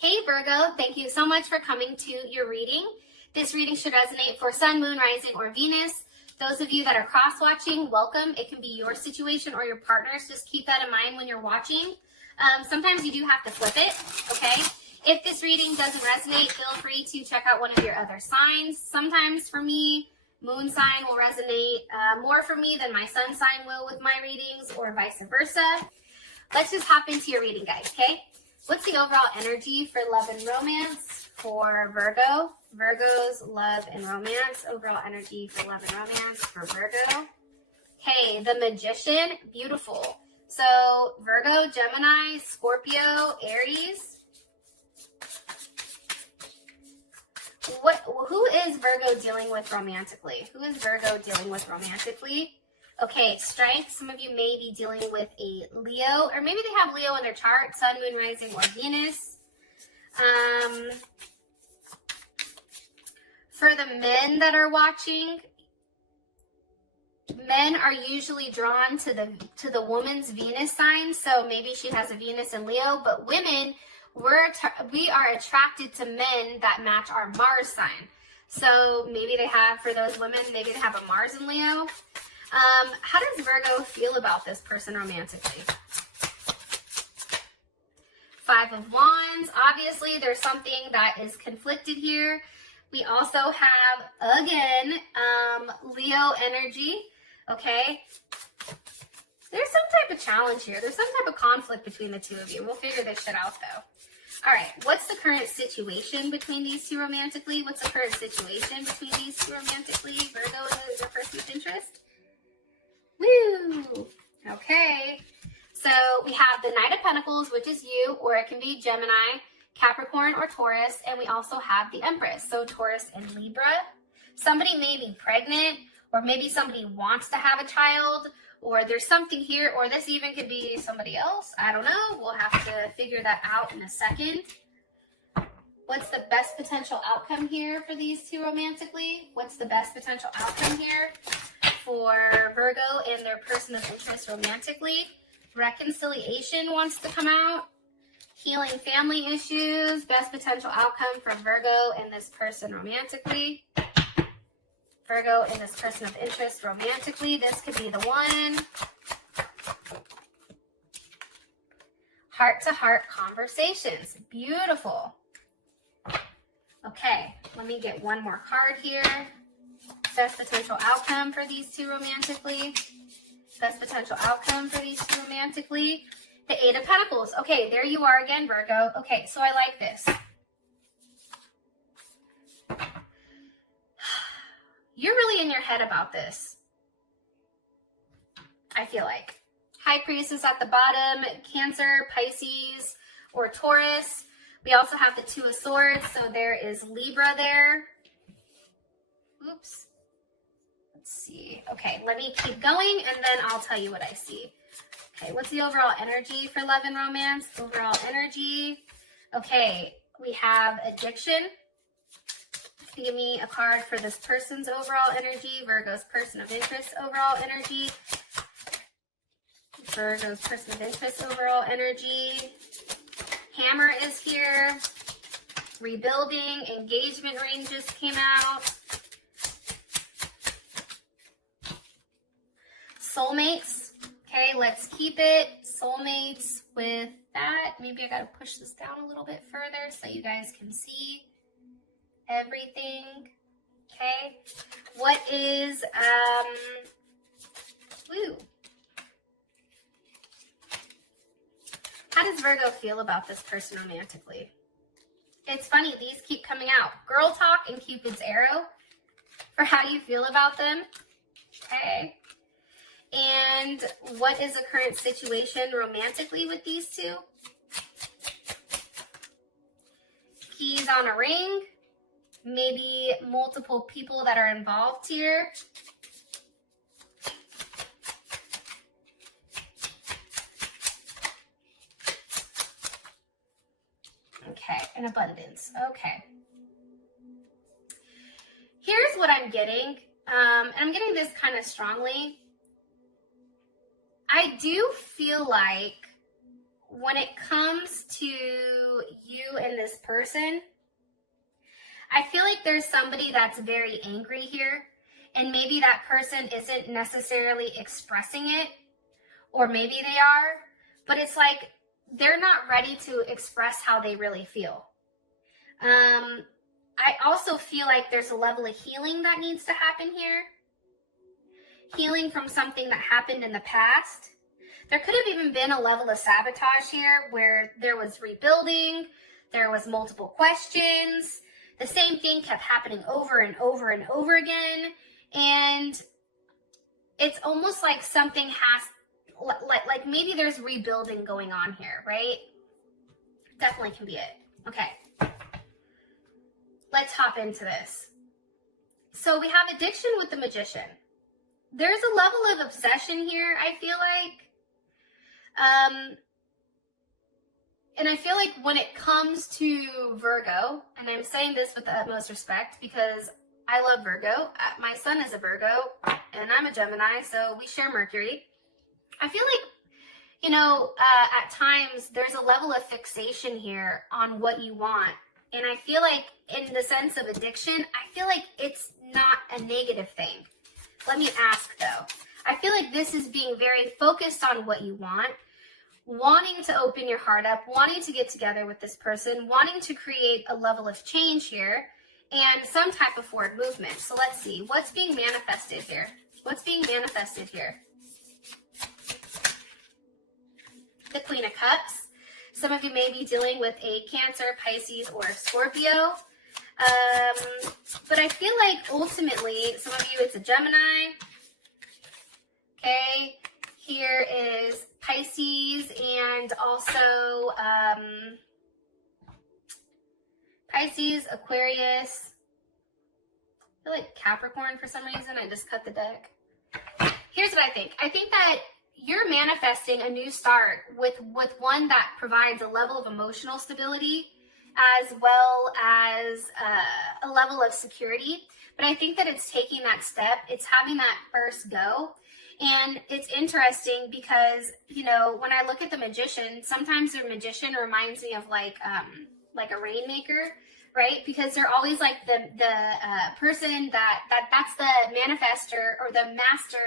Hey Virgo, thank you so much for coming to your reading. This reading should resonate for Sun, Moon, Rising, or Venus. Those of you that are cross-watching, welcome. It can be your situation or your partner's. Just keep that in mind when you're watching. Sometimes you do have to flip it, okay? If this reading doesn't resonate, feel free to check out one of your other signs. Sometimes for me, moon sign will resonate more for me than my sun sign will with my readings, or vice versa. Let's just hop into your reading, guys, okay? What's the overall energy for love and romance for Virgo? Virgo's love and romance. Overall energy for love and romance for Virgo. Okay, the Magician. Beautiful. So Virgo, Gemini, Scorpio, Aries. Who is Virgo dealing with romantically? Who is Virgo dealing with romantically? Okay, strength. Some of you may be dealing with a Leo, or maybe they have Leo in their chart, Sun, Moon, Rising, or Venus. For the men that are watching, men are usually drawn to the woman's Venus sign, so maybe she has a Venus in Leo, but women, we are attracted to men that match our Mars sign. So maybe they have, for those women, maybe they have a Mars in Leo. How does Virgo feel about this person romantically? Five of Wands. Obviously, there's something that is conflicted here. We also have, again, Leo energy, okay? There's some type of challenge here. There's some type of conflict between the two of you. We'll figure this shit out, though. All right, what's the current situation between these two romantically? What's the current situation between these two romantically? Virgo and the person of interest? Woo! Okay, so we have the Knight of Pentacles, which is you, or it can be Gemini, Capricorn, or Taurus, and we also have the Empress, so Taurus and Libra. Somebody may be pregnant, or maybe somebody wants to have a child, or there's something here, or this even could be somebody else. I don't know. We'll have to figure that out in a second. What's the best potential outcome here for these two romantically? What's the best potential outcome here for Virgo and their person of interest romantically? Reconciliation wants to come out. Healing family issues. Best potential outcome for Virgo and this person romantically. Virgo and this person of interest romantically. This could be the one. Heart-to-heart conversations. Beautiful. Okay, let me get one more card here. Best potential outcome for these two romantically. Best potential outcome for these two romantically. The Eight of Pentacles. Okay, there you are again, Virgo. Okay, so I like this. You're really in your head about this, I feel like. High Priestess at the bottom, Cancer, Pisces, or Taurus. We also have the Two of Swords, so there is Libra there. Oops. Let's see. Okay, let me keep going, and then I'll tell you what I see. Okay, what's the overall energy for love and romance? Overall energy. Okay, we have addiction. Give me a card for this person's overall energy. Virgo's person of interest overall energy. Virgo's person of interest overall energy. Hammer is here. Rebuilding. Engagement ring just came out. Soulmates. Okay, let's keep it. Soulmates with that. Maybe I gotta push this down a little bit further so you guys can see everything. Okay, what is how does Virgo feel about this person romantically? It's funny, these keep coming out. Girl talk and Cupid's arrow for how you feel about them. Okay, and what is the current situation romantically with these two? Keys on a ring. Maybe multiple people that are involved here. Okay, an abundance. Okay. Here's what I'm getting, and I'm getting this kind of strongly. I do feel like when it comes to you you and this person, I feel like there's somebody that's very angry here, and maybe that person isn't necessarily expressing it, or maybe they are, but it's like they're not ready to express how they really feel. I also feel like there's a level of healing that needs to happen here. Healing from something that happened in the past. There could have even been a level of sabotage here where there was rebuilding, there was multiple questions, the same thing kept happening over and over and over again, and it's almost like something has, like maybe there's rebuilding going on here, right? Definitely can be it. Okay. Let's hop into this. So we have addiction with the Magician. There's a level of obsession here, I feel like. And I feel like when it comes to Virgo, and I'm saying this with the utmost respect because I love Virgo. My son is a Virgo, and I'm a Gemini, so we share Mercury. I feel like, you know, at times there's a level of fixation here on what you want. And I feel like in the sense of addiction, I feel like it's not a negative thing. Let me ask though. I feel like this is being very focused on what you want, wanting to open your heart up, wanting to get together with this person, wanting to create a level of change here and some type of forward movement. So let's see, what's being manifested here? What's being manifested here? The Queen of Cups. Some of you may be dealing with a Cancer, Pisces, or Scorpio. But I feel like ultimately, some of you, it's a Gemini. Okay. Here is Pisces and also Pisces, Aquarius. I feel like Capricorn for some reason. I just cut the deck. Here's what I think. I think that you're manifesting a new start with one that provides a level of emotional stability as well as a level of security. But I think that it's taking that step. It's having that first go. And it's interesting because, you know, when I look at the Magician, sometimes the Magician reminds me of like a rainmaker, right? Because they're always like the person that's the manifester or the master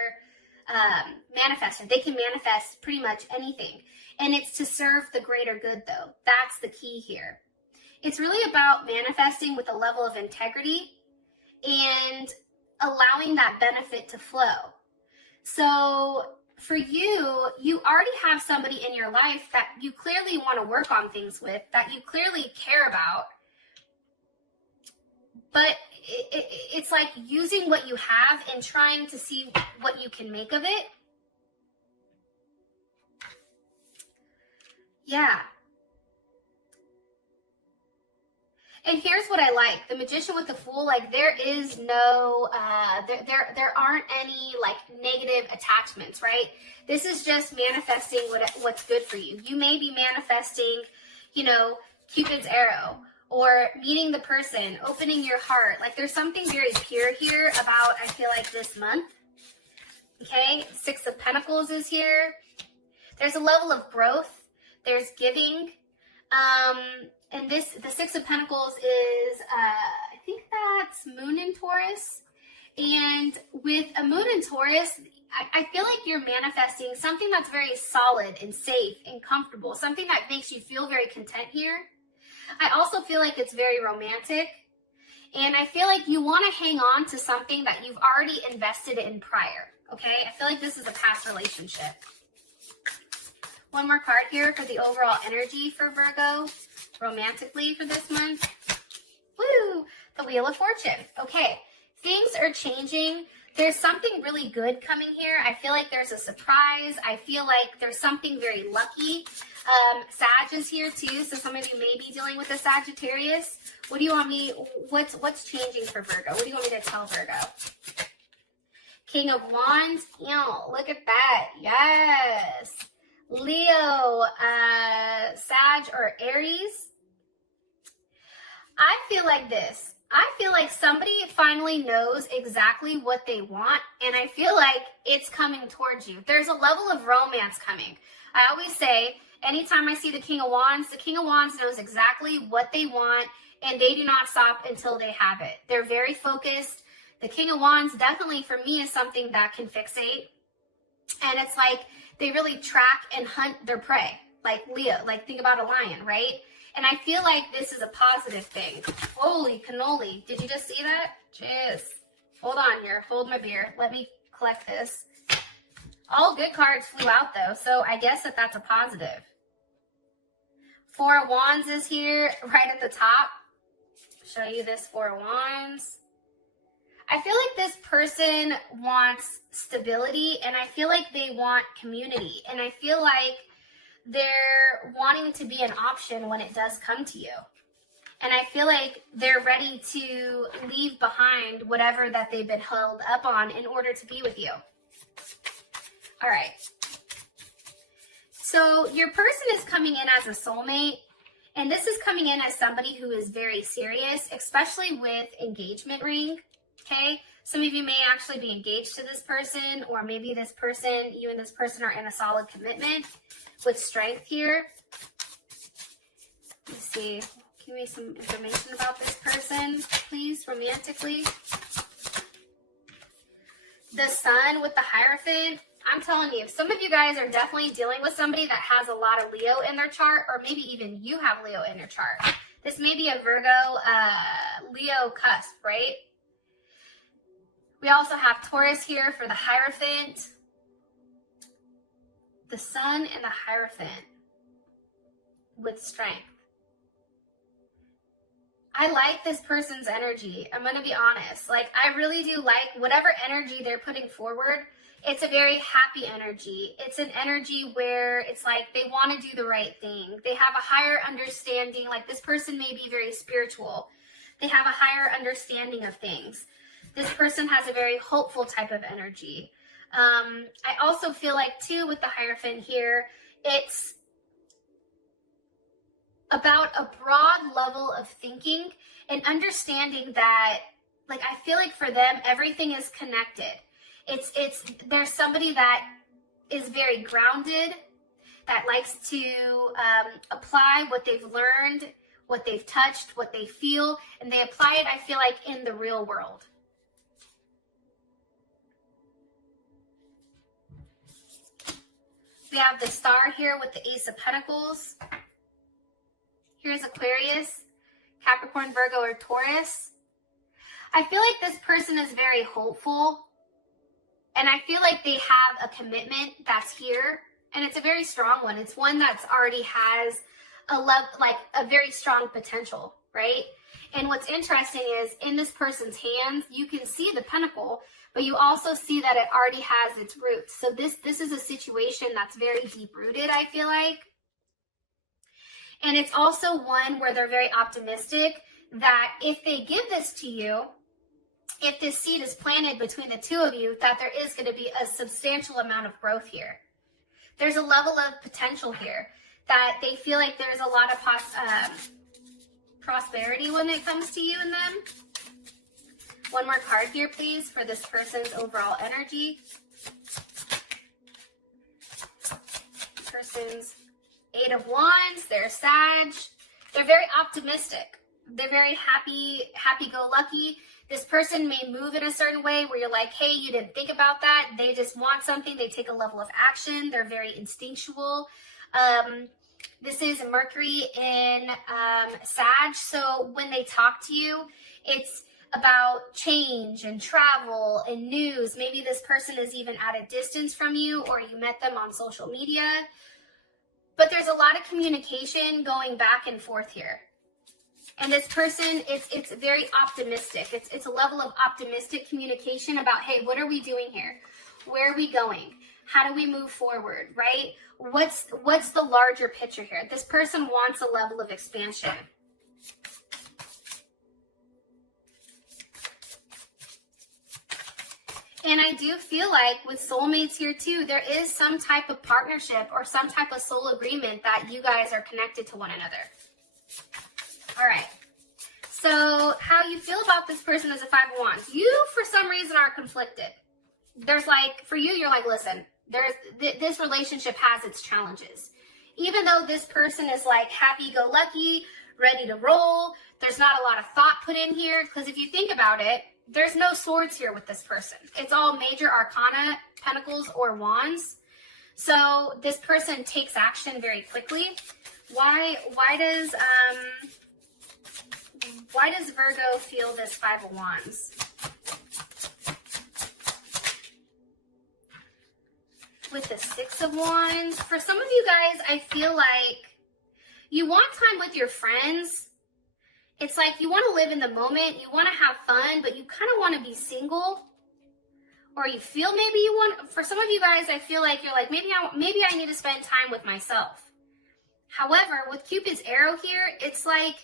manifester. They can manifest pretty much anything. And it's to serve the greater good though. That's the key here. It's really about manifesting with a level of integrity and allowing that benefit to flow. So for you, you already have somebody in your life that you clearly want to work on things with, that you clearly care about. But it's like using what you have and trying to see what you can make of it. Yeah. And here's what I like. The Magician with the Fool, like there is no, there aren't any like negative attachments, right? This is just manifesting what's good for you. You may be manifesting, you know, Cupid's arrow, or meeting the person, opening your heart. Like there's something very pure here about, I feel like, this month. Okay, Six of Pentacles is here. There's a level of growth. There's giving. And the Six of Pentacles is, I think that's Moon in Taurus. And with a Moon in Taurus, I feel like you're manifesting something that's very solid and safe and comfortable. Something that makes you feel very content here. I also feel like it's very romantic. And I feel like you want to hang on to something that you've already invested in prior. Okay? I feel like this is a past relationship. One more card here for the overall energy for Virgo, romantically for this month. Woo! The Wheel of Fortune. Okay, things are changing. There's something really good coming here. I feel like there's a surprise. I feel like there's something very lucky. Sag is here too, so some of you may be dealing with a Sagittarius. What do you want me, what's changing for Virgo? What do you want me to tell Virgo? King of Wands. Ew, look at that. Yes. Leo, Sag, or Aries. I feel like this. I feel like somebody finally knows exactly what they want, and I feel like it's coming towards you. There's a level of romance coming. I always say, Anytime I see the King of Wands knows exactly what they want, and they do not stop until they have it. They're very focused. The King of Wands definitely for me is something that can fixate. And it's like they really track and hunt their prey. Like Leo, like think about a lion, right? And I feel like this is a positive thing. Holy cannoli. Did you just see that? Jeez. Hold on here. Hold my beer. Let me collect this. All good cards flew out though, so I guess that's a positive. Four of Wands is here right at the top. Show you this Four of Wands. I feel like this person wants stability, and I feel like they want community, and I feel like they're wanting to be an option when it does come to you. And I feel like they're ready to leave behind whatever that they've been held up on in order to be with you. All right. So your person is coming in as a soulmate, and this is coming in as somebody who is very serious, especially with engagement ring, okay? Some of you may actually be engaged to this person, or maybe this person, you and this person are in a solid commitment with strength here. Let's see. Give me some information about this person, please, romantically. The Sun with the Hierophant. I'm telling you, some of you guys are definitely dealing with somebody that has a lot of Leo in their chart, or maybe even you have Leo in your chart. This may be a Virgo, Leo cusp, right? We also have Taurus here for the Hierophant. The Sun and the Hierophant with strength. I like this person's energy. I'm going to be honest. Like, I really do like whatever energy they're putting forward. It's a very happy energy. It's an energy where it's like they want to do the right thing. They have a higher understanding. Like, this person may be very spiritual. They have a higher understanding of things. This person has a very hopeful type of energy. I also feel like, too, with the Hierophant here, it's about a broad level of thinking and understanding that, like, I feel like for them, everything is connected. There's somebody that is very grounded, that likes to apply what they've learned, what they've touched, what they feel, and they apply it, I feel like, in the real world. We have the Star here with the Ace of Pentacles. Here's Aquarius, Capricorn, Virgo, or Taurus. I feel like this person is very hopeful, and I feel like they have a commitment that's here, and it's a very strong one. It's one that's already has a very strong potential, right? And what's interesting is in this person's hands, you can see the pentacle, but you also see that it already has its roots. So this is a situation that's very deep-rooted, I feel like. And it's also one where they're very optimistic that if they give this to you, if this seed is planted between the two of you, that there is going to be a substantial amount of growth here. There's a level of potential here that they feel like there's a lot of prosperity when it comes to you and them. One more card here, please, for this person's overall energy. Person's Eight of Wands, they're Sag. They're very optimistic. They're very happy-go-lucky. This person may move in a certain way where you're like, hey, you didn't think about that. They just want something. They take a level of action. They're very instinctual. This is Mercury in Sag. So when they talk to you, it's about change and travel and news. Maybe this person is even at a distance from you, or you met them on social media. But there's a lot of communication going back and forth here. And this person, it's very optimistic. It's a level of optimistic communication about, hey, what are we doing here? Where are we going? How do we move forward, right? What's the larger picture here? This person wants a level of expansion. And I do feel like with soulmates here too, there is some type of partnership or some type of soul agreement that you guys are connected to one another. All right. So how you feel about this person is a Five of Wands. You, for some reason, are conflicted. There's like, for you, you're like, listen, this relationship has its challenges. Even though this person is like happy-go-lucky, ready to roll, there's not a lot of thought put in here, because if you think about it, there's no swords here with this person. It's all major arcana, pentacles, or wands. So this person takes action very quickly. Why does Virgo feel this Five of Wands? With the Six of Wands, for some of you guys, I feel like you want time with your friends. It's like you want to live in the moment, you want to have fun, but you kind of want to be single. Or you feel maybe you want, for some of you guys, I feel like you're like, maybe I need to spend time with myself. However, with Cupid's arrow here, it's like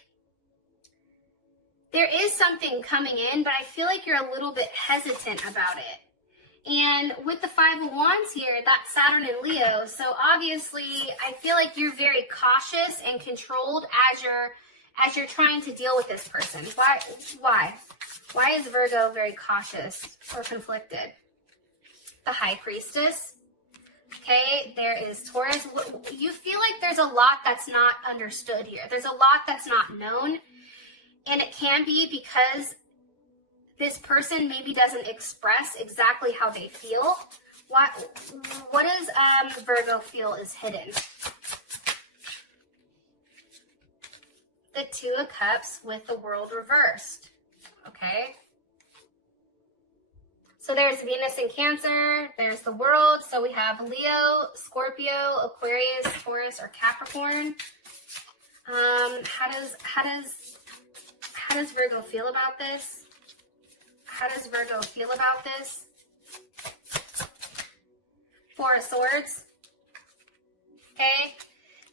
there is something coming in, but I feel like you're a little bit hesitant about it. And with the Five of Wands here, that's Saturn and Leo. So obviously, I feel like you're very cautious and controlled as you're trying to deal with this person. Why? Why is Virgo very cautious or conflicted? The High Priestess. Okay, there is Taurus. You feel like there's a lot that's not understood here. There's a lot that's not known. And it can be because this person maybe doesn't express exactly how they feel. What does Virgo feel is hidden? The Two of Cups with the World reversed. Okay. So there's Venus in Cancer. There's the World. So we have Leo, Scorpio, Aquarius, Taurus, or Capricorn. How does Virgo feel about this? How does Virgo feel about this? Four of Swords. Okay.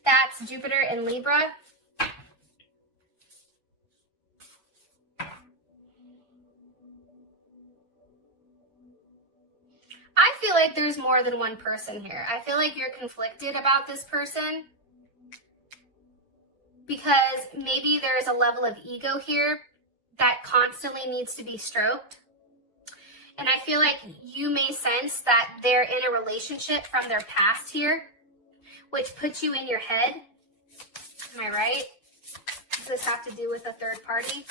That's Jupiter in Libra. I feel like there's more than one person here. I feel like you're conflicted about this person because maybe there's a level of ego here that constantly needs to be stroked. And I feel like you may sense that they're in a relationship from their past here, which puts you in your head. Am I right? Does this have to do with a third party?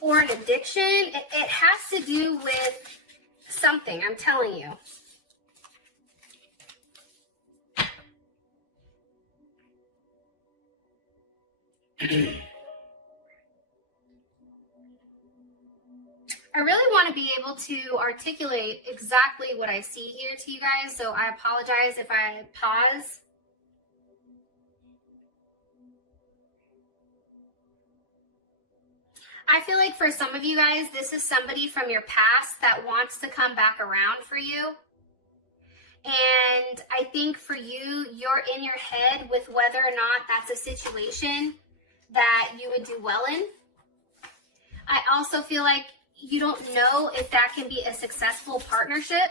Or an addiction? It has to do with something, I'm telling you. I really want to be able to articulate exactly what I see here to you guys, so I apologize if I pause. I feel like for some of you guys, this is somebody from your past that wants to come back around for you. And I think for you, you're in your head with whether or not that's a situation that you would do well in. I also feel like you don't know if that can be a successful partnership.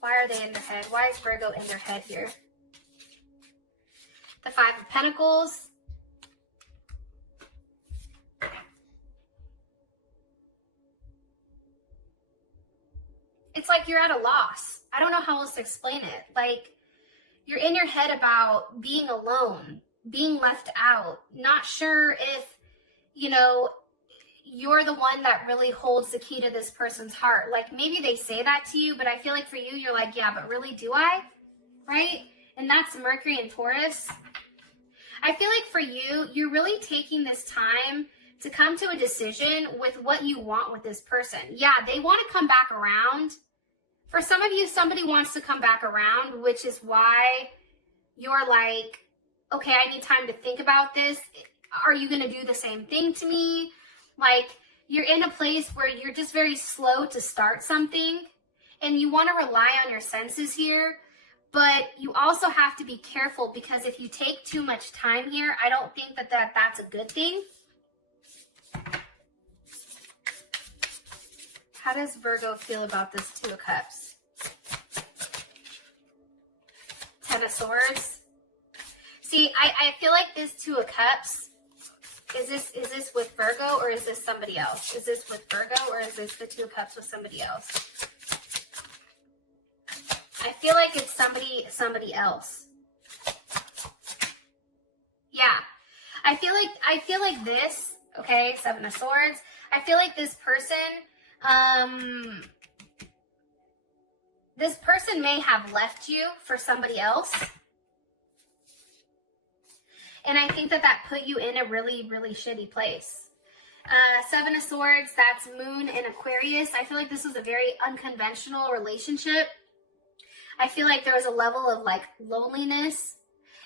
Why are they in their head? Why is Virgo in their head here? The Five of Pentacles. It's like you're at a loss. I don't know how else to explain it. Like, you're in your head about being alone, being left out, not sure if, you know, you're the one that really holds the key to this person's heart. Like, maybe they say that to you, but I feel like for you, you're like, yeah, but really, do I? Right? And that's Mercury and Taurus. I feel like for you, you're really taking this time to come to a decision with what you want with this person. Yeah, they want to come back around. For some of you, somebody wants to come back around, which is why you're like, okay, I need time to think about this. Are you going to do the same thing to me? Like, you're in a place where you're just very slow to start something, and you want to rely on your senses here, but you also have to be careful, because if you take too much time here, I don't think that that's a good thing. How does Virgo feel about this Two of Cups? Ten of Swords. See, I feel like this Two of Cups, is this with Virgo or is this somebody else? Is this with Virgo or is this the Two of Cups with somebody else? I feel like it's somebody else. Yeah. I feel like this, okay, Seven of Swords. I feel like this person may have left you for somebody else. And I think that put you in a really, really shitty place. Seven of Swords, that's Moon in Aquarius. I feel like this was a very unconventional relationship. I feel like there was a level of like loneliness.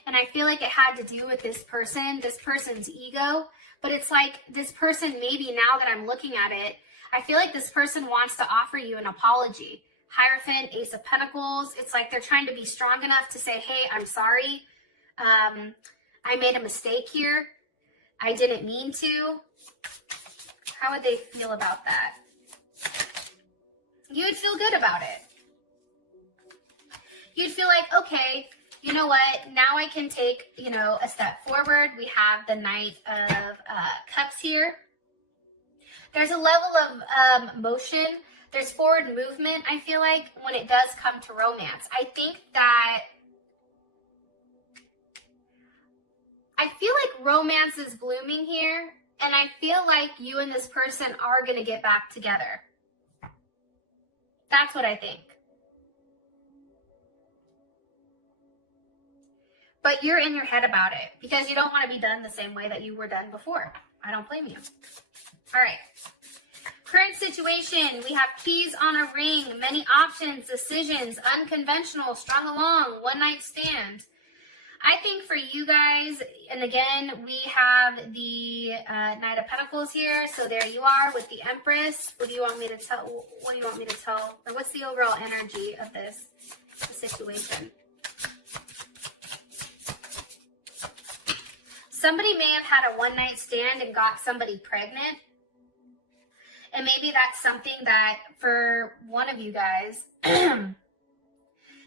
And I feel like it had to do with this person's ego. But it's like this person, maybe now that I'm looking at it, I feel like this person wants to offer you an apology. Hierophant, Ace of Pentacles. It's like they're trying to be strong enough to say, hey, I'm sorry. I made a mistake here. I didn't mean to. How would they feel about that? You would feel good about it. You'd feel like, okay, you know what? Now I can take, a step forward. We have the Knight of Cups here. There's a level of motion. There's forward movement, I feel like, when it does come to romance. I feel like romance is blooming here, and I feel like you and this person are going to get back together. That's what I think. But you're in your head about it because you don't want to be done the same way that you were done before. I don't blame you. All right. Current situation, we have keys on a ring, many options, decisions, unconventional, strung along, one night stand. I think for you guys, and again, we have the Knight of Pentacles here. So there you are with the Empress. What do you want me to tell? What do you want me to tell? Or what's the overall energy of this situation? Somebody may have had a one night stand and got somebody pregnant. And maybe that's something that for one of you guys,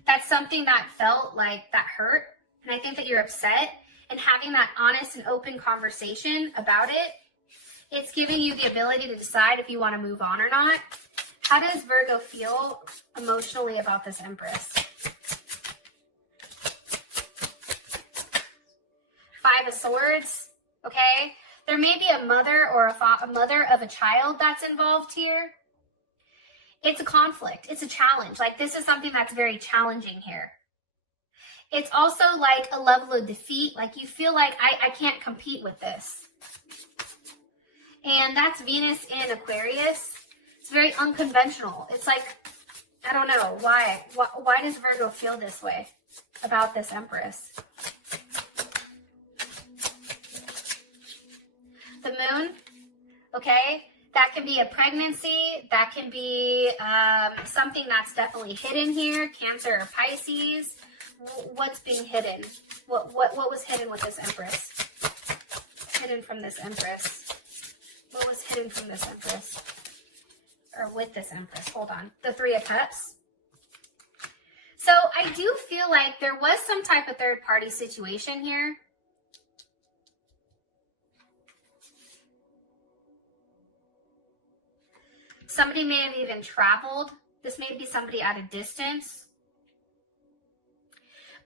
that's something that felt like that hurt. And I think that you're upset, and having that honest and open conversation about it, it's giving you the ability to decide if you want to move on or not. How does Virgo feel emotionally about this Empress? Five of Swords, okay? There may be a mother or a mother of a child that's involved here. It's a conflict. It's a challenge. Like, this is something that's very challenging here. It's also like a level of defeat. Like, you feel like, I can't compete with this. And that's Venus in Aquarius. It's very unconventional. It's like, I don't know. Why does Virgo feel this way about this Empress? The Moon, okay? That can be a pregnancy. That can be something that's definitely hidden here. Cancer or Pisces. What's being hidden? What was hidden with this Empress? Hidden from this Empress. What was hidden from this Empress? Or with this Empress? Hold on. The Three of Cups. So I do feel like there was some type of third party situation here. Somebody may have even traveled. This may be somebody at a distance.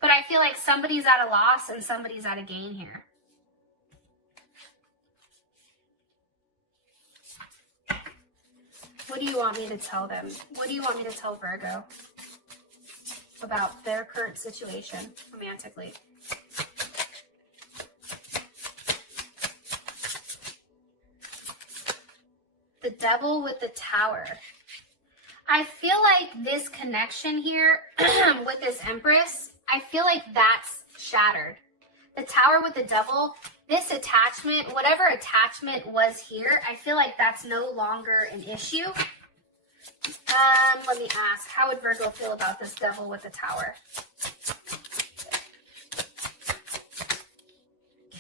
But I feel like somebody's at a loss and somebody's at a gain here. What do you want me to tell them? What do you want me to tell Virgo about their current situation romantically? The Devil with the Tower. I feel like this connection here with this Empress, I feel like that's shattered. The Tower with the Devil, this attachment, whatever attachment was here, I feel like that's no longer an issue. Let me ask, how would Virgo feel about this Devil with the Tower?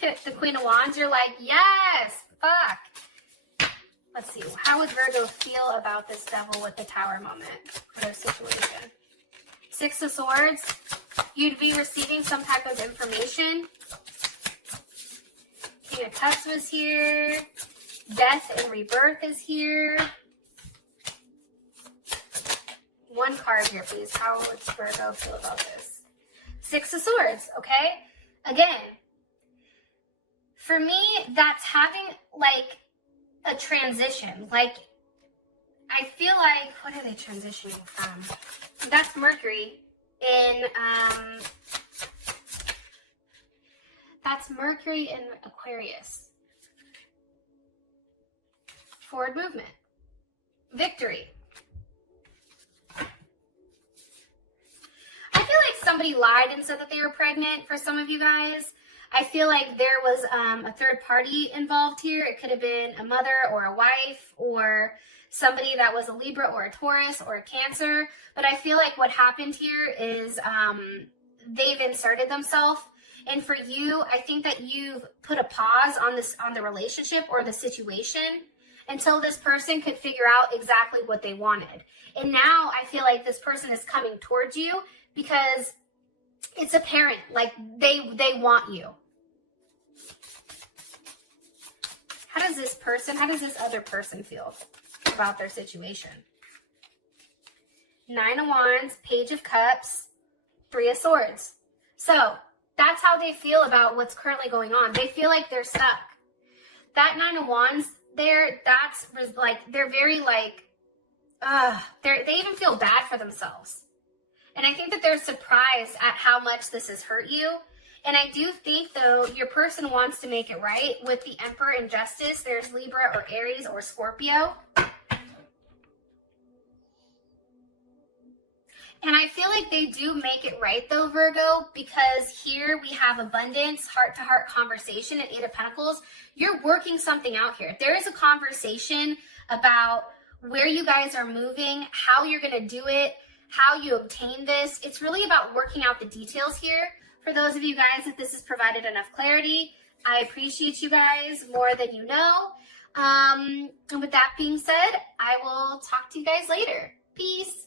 The Queen of Wands, you're like, yes, fuck. Let's see, how would Virgo feel about this Devil with the Tower moment or their situation? Six of Swords, you'd be receiving some type of information. King of Cups was here. Death and rebirth is here. One card here, please. How would Virgo feel about this? Six of Swords, okay? Again, for me, that's having like a transition. Like, I feel like, what are they transitioning from? That's Mercury in, that's Mercury in Aquarius. Forward movement. Victory. I feel like somebody lied and said that they were pregnant for some of you guys. I feel like there was a third party involved here. It could have been a mother or a wife or somebody that was a Libra or a Taurus or a Cancer. But I feel like what happened here is they've inserted themselves. And for you, I think that you've put a pause on the relationship or the situation until this person could figure out exactly what they wanted. And now I feel like this person is coming towards you because it's apparent, like they want you. How does this other person feel about their situation? Nine of Wands, Page of Cups, Three of Swords. So that's how they feel about what's currently going on. They feel like they're stuck. That Nine of Wands there, that's like, they're very like, they even feel bad for themselves. And I think that they're surprised at how much this has hurt you. And I do think, though, your person wants to make it right. With the Emperor in Justice, there's Libra or Aries or Scorpio. And I feel like they do make it right, though, Virgo, because here we have abundance, heart-to-heart conversation at Eight of Pentacles. You're working something out here. There is a conversation about where you guys are moving, how you're going to do it, how you obtain this. It's really about working out the details here. For those of you guys that this has provided enough clarity, I appreciate you guys more than you know. And with that being said, I will talk to you guys later. Peace.